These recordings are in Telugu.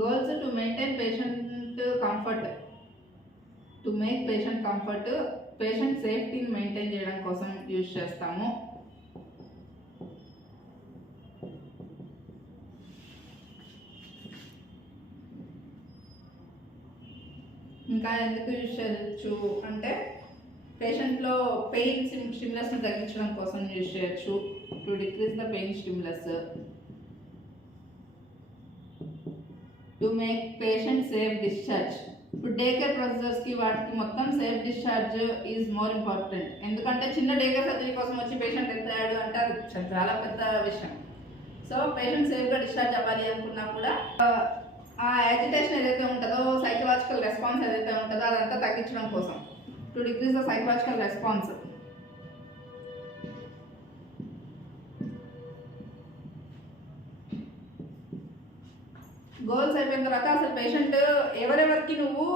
Goals to maintain patient comfort, to make patient comfort, patient సేఫ్టీని మెయింటైన్ చేయడం కోసం యూజ్ చేస్తాము. ఇంకా ఎందుకు యూజ్ చేయొచ్చు అంటే పేషెంట్లో పెయిన్ స్టిమ్యులస్ని తగ్గించడం కోసం యూజ్ చేయొచ్చు, to decrease the pain stimulus, to make patient safe discharge. ఇప్పుడు డే కేర్ ప్రొసీజర్స్కి వాటికి మొత్తం safe discharge is more important. ఎందుకంటే చిన్న డే కేర్ సర్జరీ కోసం వచ్చి పేషెంట్ ఎత్తాడు అంటే అది చాలా పెద్ద విషయం. సో పేషెంట్ సేఫ్గా డిశ్చార్జ్ అవ్వాలి అనుకున్నా కూడా ఆ యాజిటేషన్ ఏదైతే ఉంటుందో, సైకలాజికల్ రెస్పాన్స్ ఏదైతే ఉంటుందో అదంతా తగ్గించడం కోసం, to decrease the psychological response. Goals అయిపోయిన తర్వాత అసలు పేషెంట్ ఎవరెవరికి నువ్వు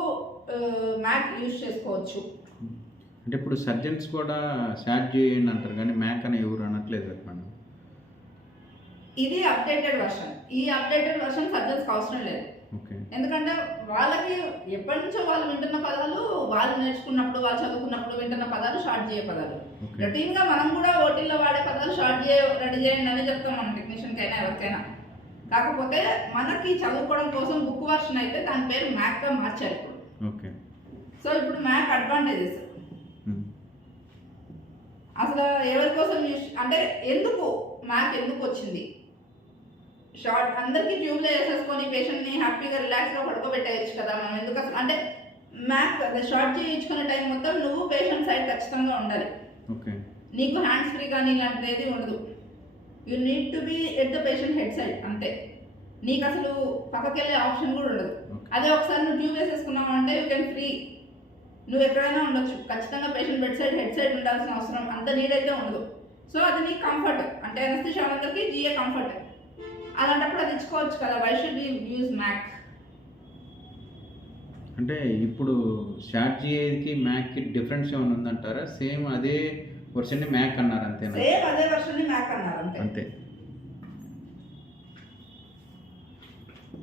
మ్యాక్ యూజ్ చేసుకోవచ్చు అంటే ఇప్పుడు సర్జన్స్ కూడా షార్ట్ చేయండి అంటారు కానీ మ్యాక్ అని ఎవరు అనట్లేదు కదా మేడం. ఇది అప్డేటెడ్ వర్షన్. ఈ అప్డేటెడ్ వర్షన్ సర్జన్స్కి అవసరం లేదు. ఎందుకంటే వాళ్ళకి ఎప్పటి నుంచో వాళ్ళు వింటున్న పదాలు, వాళ్ళు నేర్చుకున్నప్పుడు, వాళ్ళు చదువుకున్నప్పుడు వింటున్న పదాలు షార్ట్ చేయ పదాలు. రొటీన్గా మనం కూడా ఓటీల్లో వాడే పదాలు షార్ట్ రెడీ చేయండి అని చెప్తాం మన టెక్నీషియన్కి అయినా ఎవరికైనా. కాకపోతే మనకి చదువుకోవడం కోసం బుక్ వర్షన్ అయితే దాని పేరు మ్యాక్గా మార్చారు ఇప్పుడు. సో ఇప్పుడు మ్యాక్ అడ్వాంటేజెస్ అసలు ఎవరి కోసం అంటే ఎందుకు మ్యాక్ ఎందుకు వచ్చింది? షార్ట్ అందరికీ ట్యూబ్లో వేసేసుకొని పేషెంట్ని హ్యాపీగా రిలాక్స్గా పడుకోబెట్టేయచ్చు కదా మనం. ఎందుకు అసలు అంటే మ్యాక్ అదే షార్ట్ చేయించుకునే టైం మొత్తం నువ్వు పేషెంట్ సైడ్ ఖచ్చితంగా ఉండాలి. నీకు హ్యాండ్స్ ఫ్రీ కానీ ఇలాంటిది ఏది ఉండదు. You need to be at the patient head side అంతే. నీకు అసలు పక్కకి వెళ్ళే ఆప్షన్ కూడా ఉండదు. అదే ఒకసారి నువ్వు ట్యూబ్ వేసేసుకున్నావు అంటే యూ కెన్ ఫ్రీ, నువ్వు ఎక్కడైనా ఉండొచ్చు. ఖచ్చితంగా patient bed side head side ఉండాల్సిన అవసరం అంత నీడ్ అయితే ఉండదు. సో అది నీకు కంఫర్ట్ అంటే అనస్థిషియా అందరికీ జిఏ కంఫర్ట్. అలాంటప్పుడు అది ఇచ్చుకోవచ్చు కదా. Why should you use MAC? అంటే ఇప్పుడు షార్ట్ జిఏకి మ్యాక్కి డిఫరెన్స్ ఏమైనా ఉందంటారా? సేమ్ అదే వర్షన్ని మ్యాక్ అన్నారు అంతేనా? సేమ్ అదే వర్షన్ని మ్యాక్ అన్నారు అంతే.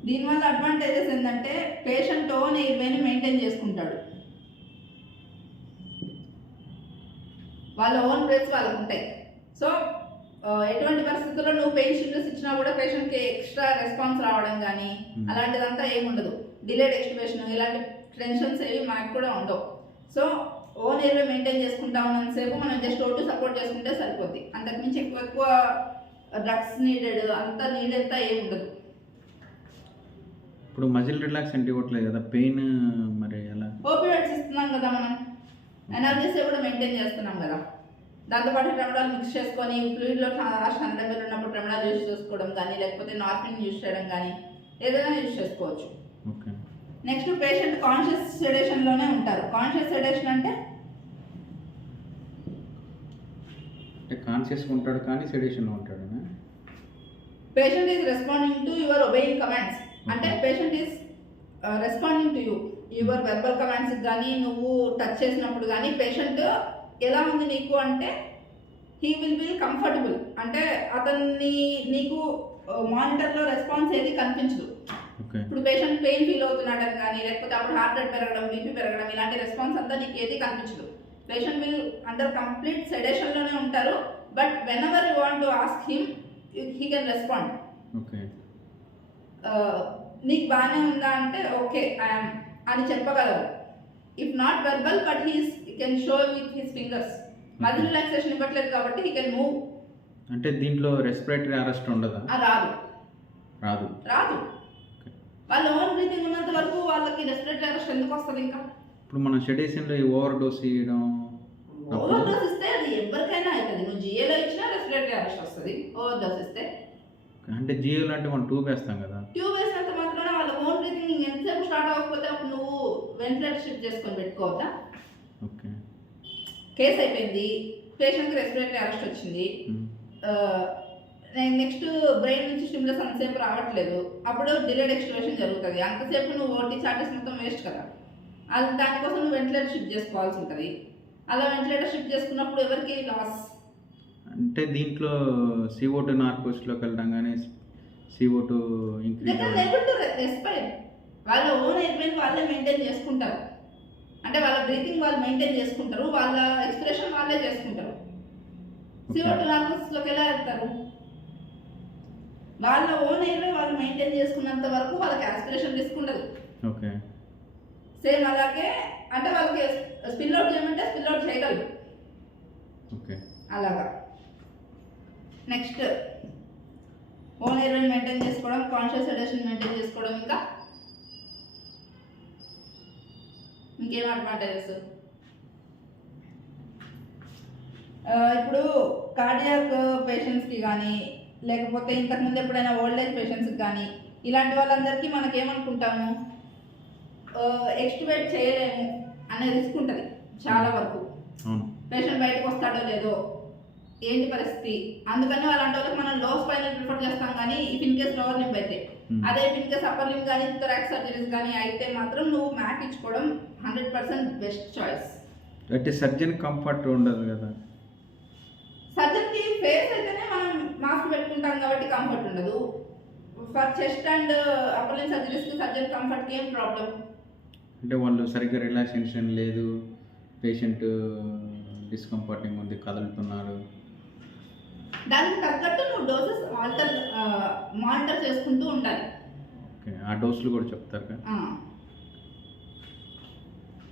దీనివల్ల అడ్వాంటేజెస్ ఏంటంటే పేషెంట్ ఓన్ ఎయిర్వేని మెయింటైన్ చేసుకుంటాడు. వాళ్ళ ఓన్ బ్రెత్స్ వాళ్ళకు ఉంటాయి. సో ఎటువంటి పరిస్థితుల్లో నువ్వు పెయిన్ స్టిమ్యులస్ ఇచ్చినా కూడా పేషెంట్కి ఎక్స్ట్రా రెస్పాన్స్ రావడం కానీ అలాంటిదంతా ఏమి ఉండదు. డిలేడ్ ఎక్స్ట్యుబేషన్ ఇలాంటి టెన్షన్స్ ఏవి మనకు కూడా ఉండవు. సో ఓన్ ఎయిర్వే మెయింటైన్ చేసుకుంటా ఉన్నంతసేపు మనం జస్ట్ ఓటు సపోర్ట్ చేసుకుంటే సరిపోద్ది. అంతకుమించి ఎక్కువ డ్రగ్స్ నీడెడ్ అంత నీడెంతా ఏమి ఉండదు. ఇప్పుడు మజిల్ రిలాక్సెంట్ ఇవ్వట్లేదు కదా, పెయిన్ మరి ఎలా? ఓపియాయిడ్స్ ఇస్తున్నాం కదా మనం, ఎనర్జీస్ కూడా మెయింటైన్ చేస్తున్నాం కదా. దాంతోపాటు ట్రెమడాల్ మిక్స్ చేసుకొని ఫ్లూయిడ్లో 100 ml ఉన్నప్పుడు ట్రెమడాల్ యూజ్ చేసుకోవడం కానీ, లేకపోతే నార్ఫిన్ యూజ్ చేయడం కానీ ఏదైనా యూజ్ చేసుకోవచ్చు. నెక్స్ట్ పేషెంట్ కాన్షియస్ సెడేషన్లోనే ఉంటారు. కాన్షియస్ సెడేషన్ అంటే కాన్షియస్గా ఉంటాడు కానీ సెడేషన్లో ఉంటాడు. Patient is responding to your obeying commands. అంటే patient is responding to your verbal commands కానీ, నువ్వు టచ్ చేసినప్పుడు కానీ పేషెంట్ ఎలా ఉంది నీకు అంటే హీ విల్ బీ కంఫర్టబుల్. అంటే అతన్ని నీకు మానిటర్లో రెస్పాన్స్ ఏది కనిపించదు. ఇప్పుడు పేషెంట్ పెయిన్ ఫీల్ అవుతున్నాడని కానీ, లేకపోతే అప్పుడు హార్ట్ రేట్ పెరగడం, బీపీ పెరగడం ఇలాంటి రెస్పాన్స్ అంతా నీకు ఏది కనిపించదు. పేషెంట్ విల్ అండర్ కంప్లీట్ సెడేషన్లోనే ఉంటారు. But when ever you want to ask him he can respond. నీకు బాగానే ఉందా అంటే ఓకే ఐఎమ్ అని చెప్పగలరు. If not verbal but he can show with his fingers. Muscle relaxation ఇవ్వట్లేదు కాబట్టి హీ కెన్ మూవ్. అంటే దీంట్లో రెస్పిరేటరీ అరెస్ట్ ఉండదా? రాదు రాదు రాదు. వాళ్ళ ఓన్ బ్రీతింగ్ ఉన్నంత వరకు వాళ్ళకి రెస్పిరేటరీ అరెస్ట్ ఎందుకు వస్తుంది? ఇంకా ఇప్పుడు మనం షెడేషన్లో ఓవర్ డోస్ ఇవ్వడం, ఓవర్ డోస్ ఇస్తే అది ఎవరికైనా అవుతుంది. నువ్వు జిఏలో ఇచ్చినా రెస్పిరేటరీ అరెస్ట్ వస్తుంది ఓవర్ డోస్ ఇస్తే. అంటే జిఏలో అంటే మనం ట్యూబ్ వేస్తాం కదా, ట్యూబ్ వేసినంత మాత్రాన వాళ్ళ ఓన్ బ్రీతింగ్ ఎంతసేపు స్టార్ట్ అవ్వకపోతే అప్పుడు నువ్వు వెంటిలేటర్ షిఫ్ట్ చేసుకొని పెట్టుకోవద్దా? కేసు అయిపోయింది, పేషెంట్కి రెస్పిరేటరీ అరెస్ట్ వచ్చింది, నెక్స్ట్ బ్రెయిన్ నుంచి స్టిమ్యులస్ అంతసేపు రావట్లేదు, అప్పుడు డిలేడ్ ఎక్స్ట్యుబేషన్ జరుగుతుంది. అంతసేపు నువ్వు ఓటీ చార్టెస్ మొత్తం వేస్ట్ కదా. అది దానికోసం నువ్వు వెంటిలేటర్ షిఫ్ట్ చేసుకోవాల్సి ఉంటుంది. అలా వెంటిలేటర్ షిఫ్ట్ చేసుకున్నప్పుడు ఎవరికి లాస్? అంటే దీంట్లో CO2 నార్కోస్లోకి వెళ్ళడం కానీ CO2 ఇంక్రీజ్ దగ్గర ఏబుల్ టు రెస్పైర్. వాళ్ళ ఓన్ ఎయిర్వేని వాళ్ళే మెయింటైన్ చేసుకుంటారు. అంటే వాళ్ళ బ్రీతింగ్ వాళ్ళు మెయింటైన్ చేసుకుంటారు, వాళ్ళ ఎక్స్ప్రెషన్ వాళ్ళే చేసుకుంటారు. CO2 నార్మల్స్లోకి ఎలా వెళ్తారు? వాళ్ళ ఓన్ ఎయిర్వే వాళ్ళు మెయింటైన్ చేసుకున్నంత వరకు వాళ్ళకి ఆస్పిరేషన్ రిస్క్ ఉండదు. ఓకే. సేమ్ అలాగే అంటే వాళ్ళకి స్పిల్ అవుట్ చేయమంటే స్పిల్ అవుట్ చేయగలరు. ఓకే. అలాగా. నెక్స్ట్ ఓన్ ఎయిర్వేని మెయింటైన్ చేసుకోవడం, కాన్షియస్ సెడేషన్ మెయింటైన్ చేసుకోవడం, ఇంకేం అడ్వాంటేజెస్? ఇప్పుడు కార్డియాక్ పేషెంట్స్కి కానీ లేకపోతే ఇంతకుముందు ఎప్పుడైనా ఓల్డ్ ఏజ్ పేషెంట్స్కి కానీ ఇలాంటి వాళ్ళందరికీ మనకేమనుకుంటాము, ఎక్స్ట్యూబేట్ చేయలేము అనే రిస్క్ ఉంటుంది చాలా వరకు. పేషెంట్ బయటకు వస్తాడో లేదో, ఏంటి పరిస్థితి, అందుకని అలాంటి వాళ్ళకి మనం లో స్పైనల్ ప్రిఫర్ చేస్తాం. కానీ if in case lower limb అయితే, అదే if in case upper limb కానీ థొరాక్స్ సర్జరీస్ కానీ అయితే మాత్రం నువ్వు మ్యాక్ ఇచ్చుకోవడం 100% బెస్ట్ చాయిస్. అంటే సర్జన్ కంఫర్ట్ ఉండదు కదా. సర్జన్కి ఫేస్ అయితేనే మనం మాస్క్ పెట్టుకుంటాం కాబట్టి కంఫర్ట్ ఉండదు. For chest and upper limb సర్జరీస్కి సర్జన్ కంఫర్ట్కి ఏం ప్రాబ్లం? అంటే వాళ్ళు సరిగ్గా రిలాక్సేషన్ లేదు, పేషెంట్ డిస్కంఫర్టింగ్ ఉంది, కదులుతున్నారు, దానికి తగ్గట్టు నువ్వు డోసెస్ మానిటర్ చేసుకుంటూ ఉండాలి. ఓకే. ఆ డోసులు కూడా చెప్తారు కదా.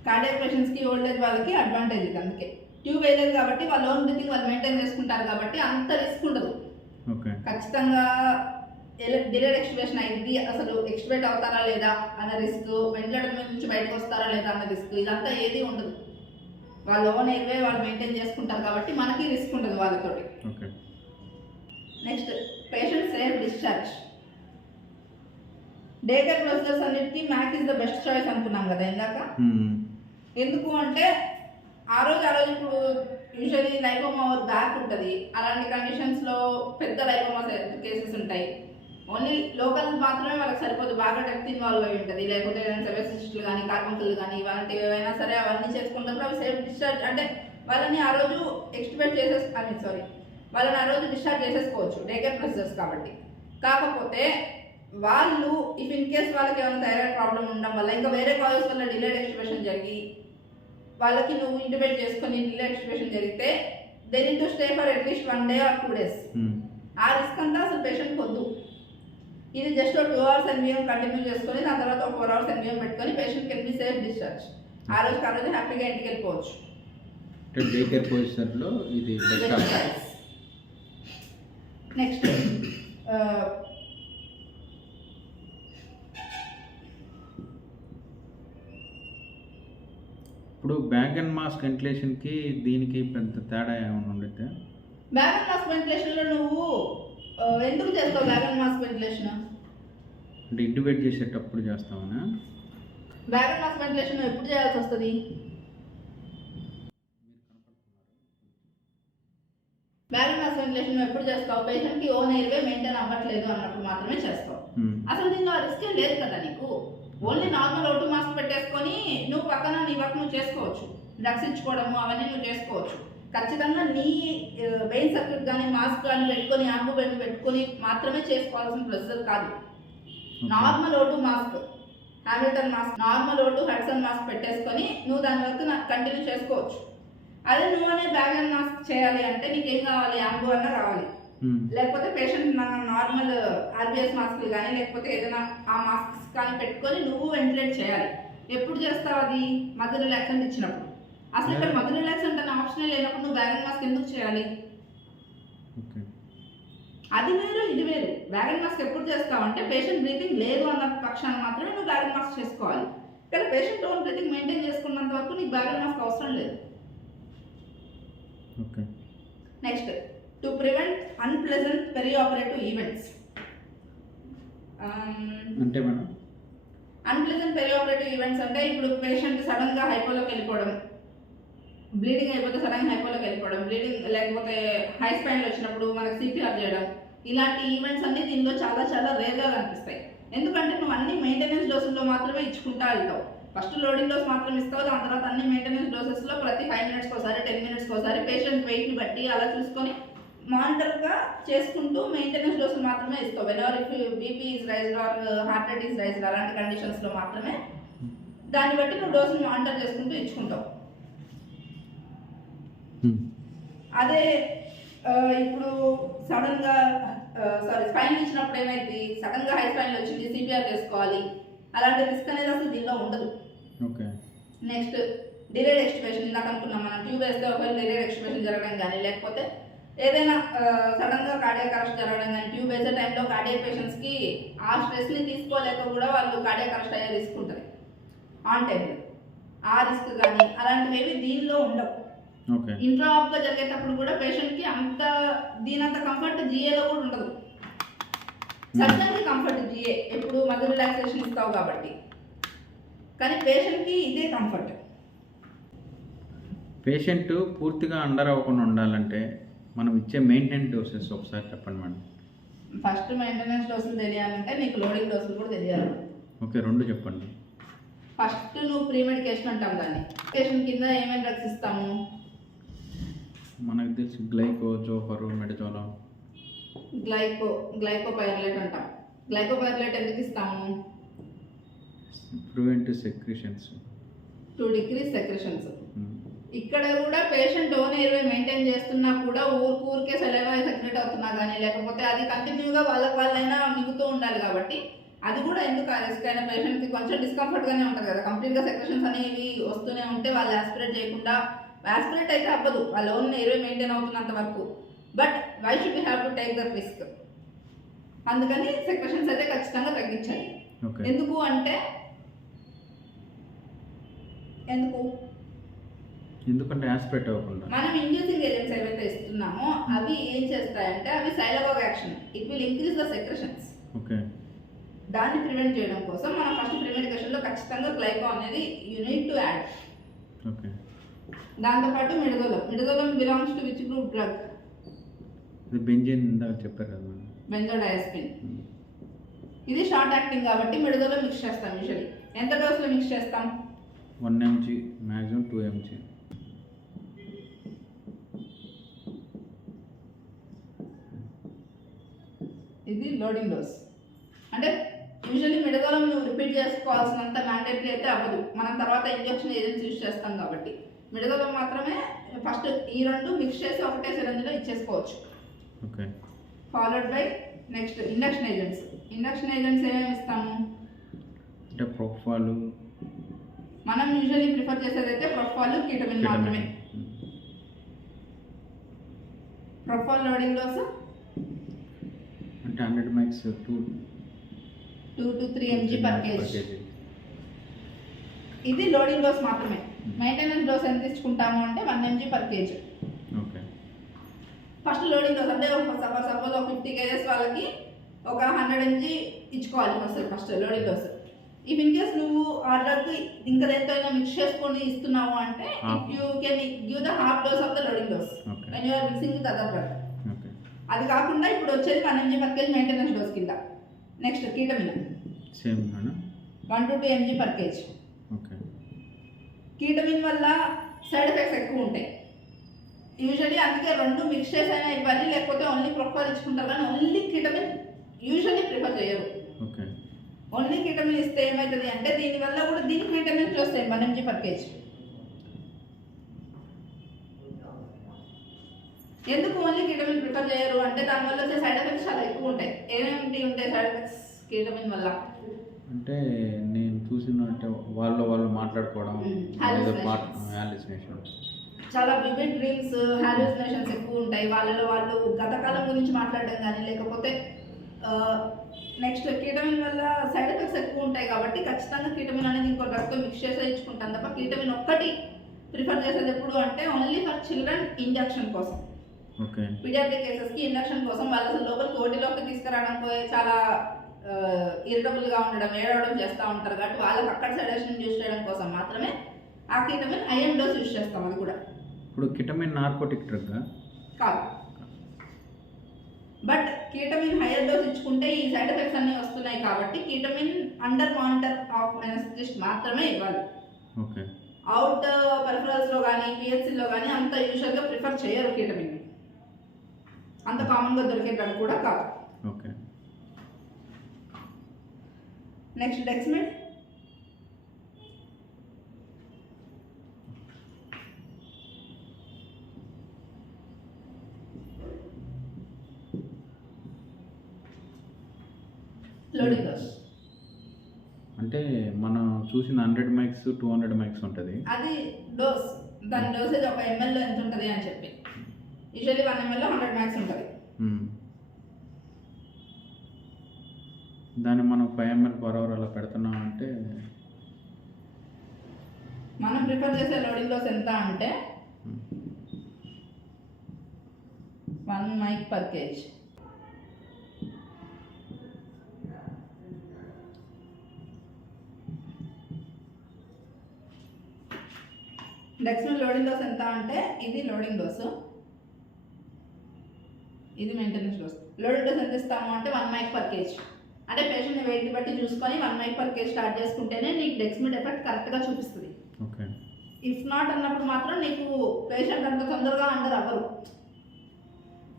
కార్డియాక్ పేషెంట్స్కి ఓల్డ్ ఏజ్ వాళ్ళకి అడ్వాంటేజ్ ఇది. అందుకే ట్యూబ్ వేయలేదు కాబట్టి వాళ్ళ ఓన్ బ్రీతింగ్ వాళ్ళు మెయింటైన్ చేసుకుంటారు కాబట్టి అంత రిస్క్ ఉండదు. ఓకే. ఖచ్చితంగా డిలేడ్ ఎక్స్ట్యూబేషన్ అయింది, అసలు ఎక్స్ట్యూబేట్ అవుతారా లేదా అన్న రిస్క్, వెంటిలేటర్ మీద నుంచి బయటకు వస్తారా లేదా అన్న రిస్క్, ఇదంతా ఏది ఉండదు. వాళ్ళ ఓన్ ఎయిర్వే వాళ్ళు మెయింటైన్ చేసుకుంటారు కాబట్టి మనకి రిస్క్ ఉండదు వాళ్ళతోటి. Okay. Next patient safe discharge. Day care procedures అన్నిటికీ MAC is the best choice అనుకున్నాం కదా ఇందాక. ఎందుకు అంటే ఆ రోజు ఇప్పుడు యూజువల్లీ లైపోమా బ్యాక్ ఉంటుంది, అలాంటి కండిషన్స్లో పెద్ద లైపోమా కేసెస్ ఉంటాయి. ఓన్లీ లోకల్ మాత్రమే వాళ్ళకి సరిపోదు, బాగా డెప్త్ ఇన్వాల్వ్ అయి ఉంటుంది. లేకపోతే సెవెసిస్టులు కానీ కార్బంకులు కానీ ఇలాంటివి ఏవైనా సరే అవన్నీ చేసుకుంటారు. అవి సేఫ్ డిశ్చార్జ్ అంటే వాళ్ళని ఆ రోజు ఎక్స్ట్యూబేట్ వాళ్ళని ఆ రోజు డిశ్చార్జ్ చేసేసుకోవచ్చు డే కేర్ ప్రొసీజర్స్ కాబట్టి. కాకపోతే వాళ్ళు ఇఫ్ ఇన్ కేస్ వాళ్ళకి ఏమైనా థైరాయిడ్ ప్రాబ్లం ఉండడం వల్ల ఇంకా వేరే కాజెస్ వల్ల డిలేడ్ ఎక్స్ట్యూబేషన్ జరిగి వాళ్ళకి నువ్వు ఇంటిబేట్ చేసుకొని డిలేడ్ ఎక్స్ట్యూబేషన్ జరిగితే they need to stay for at least 1 day or 2 days. ఆ రిస్క్ అంతా అసలు పేషెంట్కి వద్దు. ఇది జస్ట్ 2 hours NVM కంటిన్యూ చేసుకొని దాని తర్వాత 4 hours NVM పెట్టుకొని patient can be safe discharge. ఆ రోజు హ్యాపీగా ఇంటికి వెళ్ళిపోవచ్చు. డే కేర్ పొజిషన్లో ఇది బెస్ట్. నెక్స్ట్ ఇప్పుడు బ్యాగ్ అండ్ మాస్క్ వెంటిలేషన్కి దీనికి పెద్ద తేడా ఏమైనా ఉండితే? బ్యాగ్ అండ్ మాస్క్ వెంటిలేషన్లో నువ్వు ఎందుకు చేస్తావు బ్యాగ్ అండ్ మాస్క్ వెంటిలేషన్? అంటే ఇంటిబేట్ చేసేటప్పుడు చేస్తామనా? బ్యాగ్ అండ్ మాస్క్ వెంటిలేషన్ ఎప్పుడు చేయాల్సి వస్తుంది? బ్యాగ్ అండ్ మాస్క్ వెంటిలేషన్ ఎప్పుడు చేస్తావు? పేషెంట్కి ఓన్ ఎయిర్వే మెయింటైన్ అవ్వట్లేదు అన్నప్పుడు మాత్రమే చేస్తావు. అసలు దీనిలో రిస్క్ లేదు కదా నీకు. ఓన్లీ నార్మల్ O2 మాస్క్ పెట్టేసుకొని నువ్వు పక్కన నీ వర్క్ నువ్వు చేసుకోవచ్చు. డ్రగ్స్ ఇచ్చుకోవడము అవన్నీ నువ్వు చేసుకోవచ్చు. ఖచ్చితంగా నీ వెయిన్ సర్క్యూట్ కానీ మాస్క్ కానీ పెట్టుకొని యాంబుబెండ్ పెట్టుకొని మాత్రమే చేసుకోవాల్సిన ప్రొసీజర్ కాదు. Normal O2 mask, Hamilton mask, normal O2 Hudson mask పెట్టేసుకొని నువ్వు దాని వర్క్ కంటిన్యూ చేసుకోవచ్చు. అదే నువ్వు అనే బ్యాగ్ అండ్ మాస్క్ చేయాలి అంటే నీకేం కావాలి? యాంబు అన్న కావాలి, లేకపోతే పేషెంట్ నార్మల్ RBS మాస్క్లు కానీ లేకపోతే ఏదైనా ఆ మాస్క్స్ కానీ పెట్టుకొని నువ్వు వెంటిలేట్ చేయాలి. ఎప్పుడు చేస్తావు అది? మదర్ రిలాక్సెంట్ ఇచ్చినప్పుడు. అసలు ఇక్కడ మదర్ రిలాక్సెంట్ అనే ఆప్షన్ లేనప్పుడు నువ్వు బ్యాగ్ అండ్ మాస్క్ ఎందుకు చేయాలి? అది వేరు ఇది వేరు. బ్యాగ్ అండ్ మాస్క్ ఎప్పుడు చేస్తావు అంటే పేషెంట్ బ్రీతింగ్ లేదు అన్న పక్షాన్ని మాత్రమే నువ్వు బ్యాగ్ అండ్ మాస్క్ చేసుకోవాలి. ఇక్కడ పేషెంట్ ఓన్ బ్రీతింగ్ మెయింటైన్ చేసుకున్నంత వరకు నీకు బ్యాగ్ అండ్ మాస్క్ అవసరం లేదు. Next to prevent unpleasant perioperative events. అంటే మనం అన్ప్లెజెంట్ పెరిఆపరేటివ్ ఈవెంట్స్ అంటే ఇప్పుడు పేషెంట్ సడన్గా హైపోలోకి వెళ్ళిపోవడం, బ్లీడింగ్ అయిపోతే సడన్గా హైపోలోకి వెళ్ళిపోవడం, బ్లీడింగ్ లేకపోతే హై స్పైన్లో వచ్చినప్పుడు మనకు CPR చేయడం, ఇలాంటి ఈవెంట్స్ అన్ని దీనిలో చాలా చాలా రేర్గా కనిపిస్తాయి. ఎందుకంటే నువ్వు అన్ని మెయింటెనెన్స్ డోసుల్లో మాత్రమే ఇచ్చుకుంటా వెళ్తావు. ఫస్ట్ లోడింగ్ డోస్ మాత్రం ఇస్తావు, దాని తర్వాత అన్ని మెయింటెనెన్స్ డోసెస్లో ప్రతి 5 minutes ఒకసారి 10 minutes ఒకసారి పేషెంట్ వెయిట్ని బట్టి అలా చూసుకొని మానిటర్గా చేసుకుంటూ మెయింటెనెన్స్ డోసులు మాత్రమే ఇస్తావు. Whenever if BP is raised or heart rate is raised అలాంటి కండిషన్స్లో మాత్రమే దాన్ని బట్టి నువ్వు డోసులు మానిటర్ చేసుకుంటూ ఇచ్చుకుంటావు. అదే ఇప్పుడు సడన్గా స్పైన్ ఇచ్చినప్పుడు ఏమైంది, సడన్గా హై స్పైన్ వచ్చింది, సిపిఆర్ చేసుకోవాలి, అలాంటి రిస్క్ అనేది అసలు దీనిలో ఉండదు. ఓకే. నెక్స్ట్ డిలేడ్ ఎక్స్టిబేషన్, ఇందాక అనుకున్నాం మనం ట్యూబ్ వేస్తే ఒకవేళ డిలేడ్ ఎక్స్టిబేషన్ జరగడం కానీ లేకపోతే ఏదైనా సడన్గా కార్డియాక్ అరెస్ట్ జరగడం కానీ ట్యూబ్ వేసే టైంలో కార్డియాక్ పేషెంట్స్కి ఆ స్ట్రెస్ని తీసుకోలేక కూడా వాళ్ళు కార్డియాక్ అరెస్ట్ అయ్యే రిస్క్ ఉంటుంది ఆన్ టైంలో. ఆ రిస్క్ కానీ అలాంటివి ఏవి దీనిలో ఉండవు. ఇంట్రా ఆఫ్గా జరిగేటప్పుడు కూడా పేషెంట్కి అంత దీనంత కంఫర్ట్ జిఏలో కూడా ఉండదు. సర్జన్కి కంఫర్ట్ జిఏ ఎప్పుడు మదర్ రిలాక్సేషన్ ఇస్తావు కాబట్టి, కానీ పేషెంట్కి ఇదే కంఫర్ట్. పేషెంట్ పూర్తిగా అండర్ అవ్వకుండా ఉండాలంటే మనం ఇచ్చే మెయింటెనెన్స్ డోసెస్ ఒకసారి చెప్పండి మేడం. ఫస్ట్ మెయింటెనెన్స్ డోసులు తెలియాలంటే నీకు లోడింగ్ డోసులు కూడా తెలియాలి. ఓకే, రెండు చెప్పండి. ఫస్ట్ నువ్వు ప్రీ మెడికేషన్ అంటాం దాన్ని. మెడికేషన్ కింద ఏమేమి డ్రగ్స్ ఇస్తాము మనకు తెలిసి గ్లైకో, జోఫరు, మెడజోలం, గ్లైకోపైరలేట్ అంటాం. గ్లైకోపైరలేట్ ఎందుకు ఇస్తాము? Prevent secretions, to decrease secretions. ఇక్కడ కూడా పేషెంట్ ఓన్ ఎయిర్వే మెయింటైన్ చేస్తున్నా కూడా ఊరికే సెలైవా సెక్రెట్ అవుతున్నా కానీ లేకపోతే అది కంటిన్యూగా వాళ్ళైనా మిగుతూ ఉండాలి కాబట్టి అది కూడా ఎందుకు ఆ రిస్క్ అయిన పేషెంట్కి కొంచెం డిస్కంఫర్ట్గానే ఉంటుంది కదా. కంప్లీట్గా సెక్రెషన్స్ అనేవి వస్తూనే ఉంటే వాళ్ళు యాస్పిరేట్ చేయకుండా, యాస్పిరేట్ అయితే అవ్వదు వాళ్ళ ఓన్ ఎయిర్వే మెయింటైన్ అవుతున్నంత వరకు, but why should you have to take that risk. అందుకని సెక్రెషన్స్ అయితే ఖచ్చితంగా తగ్గించాలి. ఎందుకు అంటే ఎందుకంటే యాస్పిరేట్ అవ్వకుండా మనం ఇండ్యూసింగ్ ఏజెంట్స్ ఏవైతే ఇస్తున్నామో అవి ఏం చేస్తాయంటే అవి sialogogue action, it will increase the secretions. Okay. దాన్ని ప్రివెంట్ చేయడం కోసం మనం ఫస్ట్ ప్రివెంటికేషన్లో ఖచ్చితంగా గ్లైకో అనేది you need to add. Okay. దాంతోపాటు midazolam belongs to which group drug? ఇది బెంజిన్ ఇందాక చెప్పారు కదా మేడం. బెంజోడయాస్పిన్. ఇది షార్ట్ యాక్టింగ్ కాబట్టి మిడజోలం మిక్స్ చేస్తాం. యూజువల్లీ ఎంత డోస్లో మిక్స్ చేస్తాం? 1 mg, మ్యాక్సిమం 2 mg. ఇది లోడింగ్ డోస్. అంటే యూజువల్లీ మిడజోలం నువ్వు రిపీట్ చేసుకోవాల్సినంత మ్యాండేటరీ అయితే అవ్వదు, మనం తర్వాత ఇంజెక్షన్ ఏజెంట్స్ యూజ్ చేస్తాం కాబట్టి. మిడజోలం మాత్రమే ఫస్ట్ ఈ రెండు మిక్స్ చేసి ఒకటే సిరంజిలో ఇచ్చేసుకోవచ్చు. Okay. Followed by next induction agents. Induction agents ఏమేమి ఇస్తాము అంటే ప్రొఫాల్. మనం యూజువల్లీ ప్రిఫర్ చేసేది అయితే ప్రొఫాల్, కీటమిన్ మాత్రమే. ప్రొఫాల్ లోడింగ్ డోస్ అంటే 100 mg 2 to 3 mg per kg. ఇది లోడింగ్ డోస్ మాత్రమే. మెయింటెనెన్స్ డోస్ ఎంత ఇచ్చుకుంటాము అంటే 1 mg per kg. Okay. First loading dose అంటే సపోజ్ 50 kgs వాళ్ళకి ఒక 100 mg ఇచ్చుకోవాలి first loading dose. If in case నువ్వు ఆ డ్రగ్ ఇంకా దేంతో మిక్స్ చేసుకొని ఇస్తున్నావు అంటే you can give the half dose of the loading dose when you are mixing with other drug. అది కాకుండా ఇప్పుడు వచ్చేది 1 mg per kg maintenance dose కింద. Next ketamine same 1 to 2 mg per kg. Okay. Ketamine వల్ల సైడ్ ఎఫెక్ట్స్ ఎక్కువ ఉంటాయి యూజువల్లీ, అందుకే రెండు మిక్స్ చేసైనా ఇవ్వాలి, లేకపోతే ఓన్లీ ప్రొఫైల్ ఇచ్చుకుంటారు కానీ ఓన్లీ కీటమిన్ యూజువల్లీ ప్రిఫర్ చేయరు. ఓకే. ఓన్లీ కీటమిన్ ఇస్తే ఏమవుతుంది అంటే దీనివల్ల కూడా దీనికి మెయింటెనెన్స్ వస్తాయి 1 mg per kg. ఎందుకు ఓన్లీ కీటమిన్ ప్రిఫర్ చేయరు అంటే దానివల్ల వచ్చే సైడ్ ఎఫెక్ట్స్ చాలా ఎక్కువ ఉంటాయి. ఏమేమి ఉంటాయి సైడ్ ఎఫెక్ట్స్ కీటమిన్ వల్ల? అంటే నేను చూసినట్టే వాళ్ళు మాట్లాడుకోవడం, చాలా వివిడ్ డ్రీమ్స్, హాలుసినేషన్స్ ఎక్కువ ఉంటాయి. వాళ్ళు గతకాలం గురించి మాట్లాడడం కానీ లేకపోతే నెక్స్ట్ కీటమిన్ వల్ల సైడ్ ఎఫెక్ట్స్ ఎక్కువ ఉంటాయి కాబట్టి ఖచ్చితంగా కీటమిన్ అనేది ఇంకో డ్రగ్తో మిక్స్ చేసే ఇచ్చుకుంటాం తప్ప కీటమిన్ ఒక్కటి ప్రిఫర్ చేసేది ఎప్పుడు అంటే ఓన్లీ ఫర్ చిల్డ్రన్ ఇంజెక్షన్ కోసం. ఓకే. పీడియాట్రిక్ కేసెస్కి ఇంజెక్షన్ కోసం వాళ్ళు అసలు లోపలికి ఓటీలోకి తీసుకురావడం చాలా ఇరిటబుల్గా ఉండడం, ఏడవడం చేస్తూ ఉంటారు కాబట్టి వాళ్ళకి అక్కడ సెడేషన్ యూజ్ చేయడం కోసం మాత్రమే ఆ కీటమిన్ ఐఎం డోస్ యూజ్ చేస్తాం. అది కూడా ఇప్పుడు కీటమిన్ నార్కోటిక్ డ్రగ్ కాదు, బట్ కీటమిన్ హైయర్ డోస్ ఇచ్చుకుంటే ఈ సైడ్ ఎఫెక్ట్స్ అన్నీ వస్తున్నాయి కాబట్టి కీటమిన్ అండర్ మానిటర్ ఆఫ్ అనెస్థెటిస్ట్ మాత్రమే ఇవ్వాలి. ఓకే. అవుట్ పెరిఫరల్స్లో కానీ పిహెచ్సిలో కానీ అంత యూజువల్గా ప్రిఫర్ చేయరు కీటమిన్. అంత కామన్గా దొరికే డ్రగ్ కూడా కాదు. ఓకే. నెక్స్ట్ డెక్స్మెడ్. లోడింగ్ డోస్ అంటే మనం చూసిన 100 మైక్స్ 200 మైక్స్ ఉంటుంది. అది డోస్, దాని డోసేజ్ ఒక ఎంఎల్లో ఎంత ఉంటుంది అని చెప్పి. యూజువల్లీ 1 ml 100 మైక్స్ ఉంటుంది. దాన్ని మనం 5 ml per hour అలా పెడుతున్నాం అంటే మనం ప్రిఫర్ చేసే లోడింగ్ డోస్ ఎంత అంటే 1 mic per kg. Dexmed loading dose ఎంత అంటే ఇది లోడింగ్ డోస్, ఇది మెయింటెనెన్స్ డోస్. లోడింగ్ డోస్ ఎంత ఇస్తాము అంటే 1 mic per kg. అంటే పేషెంట్ వెయిట్ బట్టి చూసుకొని 1 mic per kg స్టార్ట్ చేసుకుంటేనే నీకు డెక్స్మెడ్ ఎఫెక్ట్ కరెక్ట్గా చూపిస్తుంది. ఓకే. ఇఫ్ నాట్ అన్నప్పుడు మాత్రం నీకు పేషెంట్ అంత తొందరగా అండర్ అవ్వరు.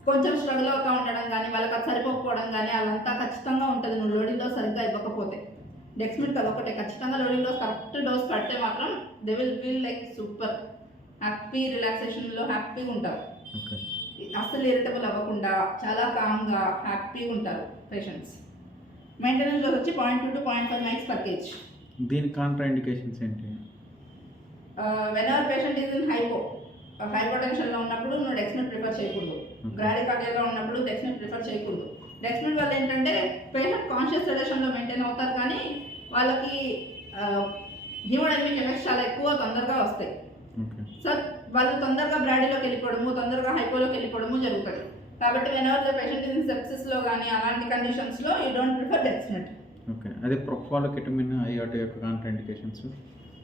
కొంచెం స్ట్రగుల్ అవుతూ ఉండడం కానీ, వాళ్ళకి అది సరిపోకపోవడం కానీ అదంతా ఖచ్చితంగా ఉంటుంది నువ్వు లోడింగ్ డోస్ సరిగ్గా ఇవ్వకపోతే. డెక్స్మెడ్ అదొకటే, ఖచ్చితంగా లోడింగ్ డోస్ కరెక్ట్ డోస్ పడితే మాత్రం they will feel like super happy, రిలాక్సేషన్లో హ్యాపీగా ఉంటారు. అస్సలు ఇరిటబుల్ అవ్వకుండా చాలా కామ్గా హ్యాపీగా ఉంటారు పేషెంట్స్. మెయింటెనెన్స్ డోస్ వచ్చి 0.2 to 0.5 mics per kg. దీని కాంట్రా ఇండికేషన్స్ ఏంటి? వెనర్ పేషెంట్ ఈజ్ ఇన్ హైపోటెన్షన్లో ఉన్నప్పుడు నువ్వు డెక్స్మెడ్ ప్రిఫర్ చేయకూడదు. బ్రాడికార్డియాలో ఉన్నప్పుడు డెక్స్మెడ్ ప్రిఫర్ చేయకూడదు. డెక్స్మెడ్ వల్ల ఏంటంటే పేషెంట్ కాన్షియస్ సెడేషన్లో మెయింటైన్ అవుతారు కానీ వాళ్ళకి హిమోడైనమిక్ ఎఫెక్ట్స్ చాలా ఎక్కువ తొందరగా వస్తాయి. సో వాళ్ళు తొందరగా బ్రాడీలోకి వెళ్ళిపోవడము, తొందరగా హైపోలోకి వెళ్ళిపోవడము జరుగుతుంది. కాబట్టి వెనర్ ద పేషెంట్ ఇన్ సెప్సిస్లో కానీ అలాంటి కండిషన్స్లో యూ డోంట్ ప్రిఫర్ డెక్స్మెడ్. ఓకే. అదే ప్రొఫాల్ కెటమిన్ అయ్యాటి యొక్క కాంట్రా ఇండికేషన్స్.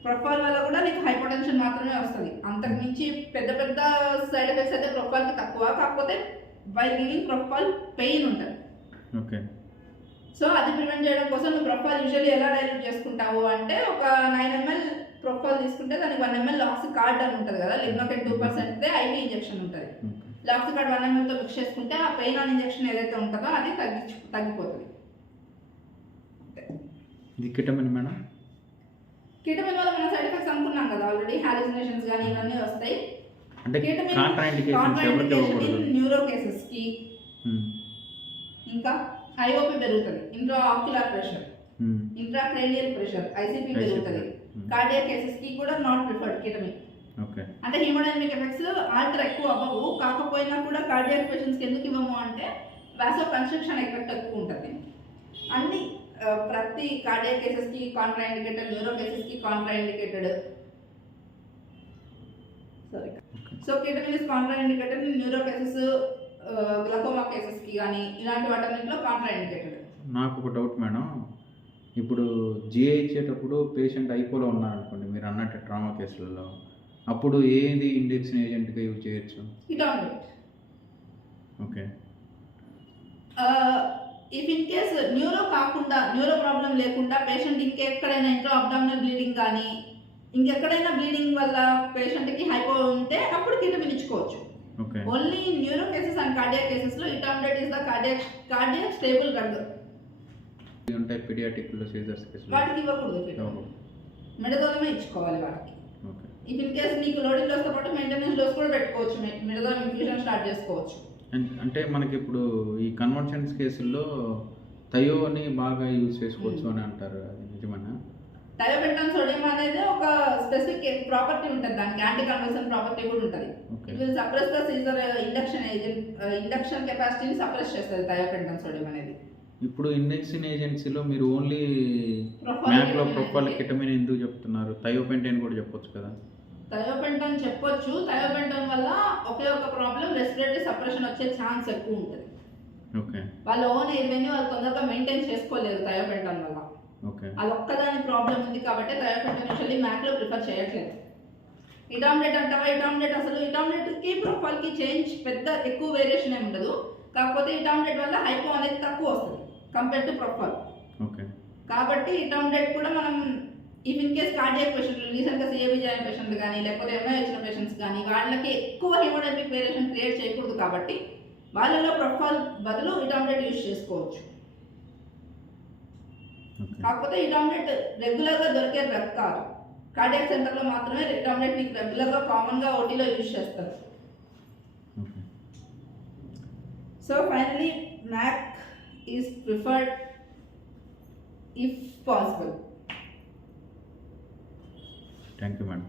ప్రొఫాల్ వల్ల కూడా నీకు హైపోటెన్షన్ మాత్రమే వస్తుంది. అంతకు మించి పెద్ద పెద్ద సైడ్ ఎఫెక్ట్స్ అయితే ప్రొఫాల్కి తక్కువ. కాకపోతే బై గివింగ్ ప్రొఫాల్ పెయిన్ ఉంటుంది. ఓకే. సో అది ప్రివెంట్ చేయడం కోసం నువ్వు ప్రొఫాల్ యూజువల్లీ ఎలా డైల్యూట్ చేసుకుంటావు అంటే ఒక 9 ml ప్రొఫాల్ తీసుకుంటే దానికి 1 ml లాక్సికార్డ్ అని ఉంటుంది కదా, లిగ్నోకెట్ 2% ఐవీ ఇంజెక్షన్ ఉంటుంది. లాక్సికార్డ్ 1 mlతో మిక్స్ చేసుకుంటే ఆ పెయిన్ ఆన్ ఇంజెక్షన్ ఏదైతే ఉంటుందో అది తగ్గిపోతుంది. ఇది కెటమిన్ మేడం. కెటమిన్ వల్ల మన సైడ్ ఎఫెక్ట్స్ అనుకున్నాం కదా ఆల్రెడీ, హాలుసినేషన్స్ కానీ ఇవన్నీ వస్తాయి. అంటే కెటమిన్ కాంట్రా ఇండికేషన్ న్యూరో కేసెస్కి, ఇంకా ఐఓపి పెరుగుతుంది, intra ocular pressure, intracranial pressure, ICP పెరుగుతుంది. కార్డియాక్ కేసెస్కి కూడా నాట్ ప్రిఫర్డ్ కెటమిన్. ఓకే. అంటే హిమోడైనమిక్ ఎఫెక్ట్స్ ఆల్టర్ ఎక్కువ అవ్వవు. కాకపోయినా కూడా కార్డియాక్ పేషెంట్స్కి ఎందుకు ఇవ్వము అంటే వాసో కన్స్ట్రక్షన్ ఎఫెక్ట్ ఎక్కువ ఉంటుంది. అన్ని ప్రతి కార్డియాక్ కేసెస్కి కాంట్రా ఇండికేటెడ్, న్యూరో కేసెస్కి contraindicated. So ketamine is contraindicated in neuro cases, glaucoma కేసెస్కి కానీ ఇలాంటి వాటన్నిటిలో కాంట్రా ఇండికేటెడ్. నాకు ఒక డౌట్ మేడం, ఇప్పుడు జిఐ ఇచ్చేటప్పుడు పేషెంట్ ఐపోలో ఉన్నారనుకోండి మీరు అన్నట్టు ట్రామా కేసులలో, అప్పుడు ఏది ఇంజెక్షన్ ఏజెంట్గా యూజ్ చేయొచ్చు? Etomidate. Okay. If in case neuro కాకుండా, న్యూరో ప్రాబ్లం లేకుండా పేషెంట్ ఇంకెక్కడైనా ఇంట్లో అబ్డామినల్ బ్లీడింగ్ కానీ ఇంకెక్కడైనా బ్లీడింగ్ వల్ల పేషెంట్కి హైపో ఉంటే అప్పుడు కెటమిన్ ఇచ్చుకోవచ్చు. Okay. Only neuro cases and cardiac కేసెస్లో etomidate is the cardiac stable drug. ఉంటాయి పీడియాట్రిక్లో సీజర్స్ కేసులో వాటికి ఇవ్వకూడదు, మెడజోలమే ఇచ్చుకోవాలి వాటికి. ఓకే. ఇఫ్ ఇన్ కేస్ నీకు లోడింగ్ డోస్తో పాటు మెయింటెనెన్స్ డోస్ కూడా పెట్టుకోవచ్చు, మెడజోలం ఇన్ఫ్యూషన్ స్టార్ట్ చేసుకోవచ్చు. అంటే మనకి ఇప్పుడు ఈ కన్వర్షన్స్ కేసుల్లో థయోని బాగా యూజ్ చేసుకోవచ్చు అని అంటారు, అది నిజమేనా? థయోపెంటాన్ సోడియం అనేది ఒక స్పెసిఫిక్ ప్రాపర్టీ ఉంటుంది, దానికి యాంటీ కన్వర్షన్ ప్రాపర్టీ కూడా ఉంటుంది. It will suppress the seizure induction agent, induction కెపాసిటీని సప్రెస్ చేస్తుంది థయోపెంటాన్ సోడియం అనేది. ఇప్పుడు ఇండక్షన్ ఏజెన్సీలో మీరు ఓన్లీ మ్యాక్లో ప్రొఫైల్ కెటమిన్ ఎందుకు చెప్తున్నారు? థయోపెంటైన్ కూడా చెప్పొచ్చు కదా. థయోపెంటాన్ చెప్పొచ్చు. థయోపెంటాన్ వల్ల ఒకే ఒక ప్రాబ్లం, రెస్పిరేటరీ సప్రెషన్ వచ్చే ఛాన్స్ ఎక్కువ ఉంటుంది. ఓకే. వాళ్ళ ఓన్ ఎయిర్వేని వాళ్ళు తొందరగా మెయింటైన్ చేసుకోలేరు థయోపెంటాన్ వల్ల. ఓకే. అది ఒక్కదాని ప్రాబ్లం ఉంది కాబట్టి థయోపెంటాన్ యూజువల్లీ మ్యాక్లో ప్రిఫర్ చేయట్లేదు. ఇటామిడేట్ అంటావా? ఇటామిడేట్ అసలు ఇటామిడేట్కి ప్రొఫైల్కి చేంజ్ పెద్ద ఎక్కువ వేరియేషన్ ఏమి ఉండదు. కాకపోతే ఇటామిడేట్ వల్ల హైపో అనేది తక్కువ వస్తుంది కంపేర్ టు ప్రొఫైల్. ఓకే. కాబట్టి ఇటామిడేట్ కూడా మనం ఇఫ్ ఇన్ కేస్ కార్డియాక్ పేషెంట్లు, రీసెంట్గా సిఏబీ జాయిన్ పేషెంట్లు కానీ లేకపోతే ఎంఐ వచ్చిన పేషెంట్స్ కానీ వాళ్ళకి ఎక్కువ హిమోడైనమిక్ వేరియేషన్ క్రియేట్ చేయకూడదు. కాబట్టి వాళ్ళలో ప్రొఫాల్ బదులు ఇటామిడేట్ యూజ్ చేసుకోవచ్చు. ఓకే కాకపోతే ఇటామిడేట్ రెగ్యులర్గా దొరికే డ్రగ్ కాదు. కార్డియాక్ సెంటర్లో మాత్రమే ఇటామిడేట్ నీకు రెగ్యులర్గా కామన్గా ఓటీలో యూజ్ చేస్తారు. Okay so finally MAC is preferred if possible. Thank you madam.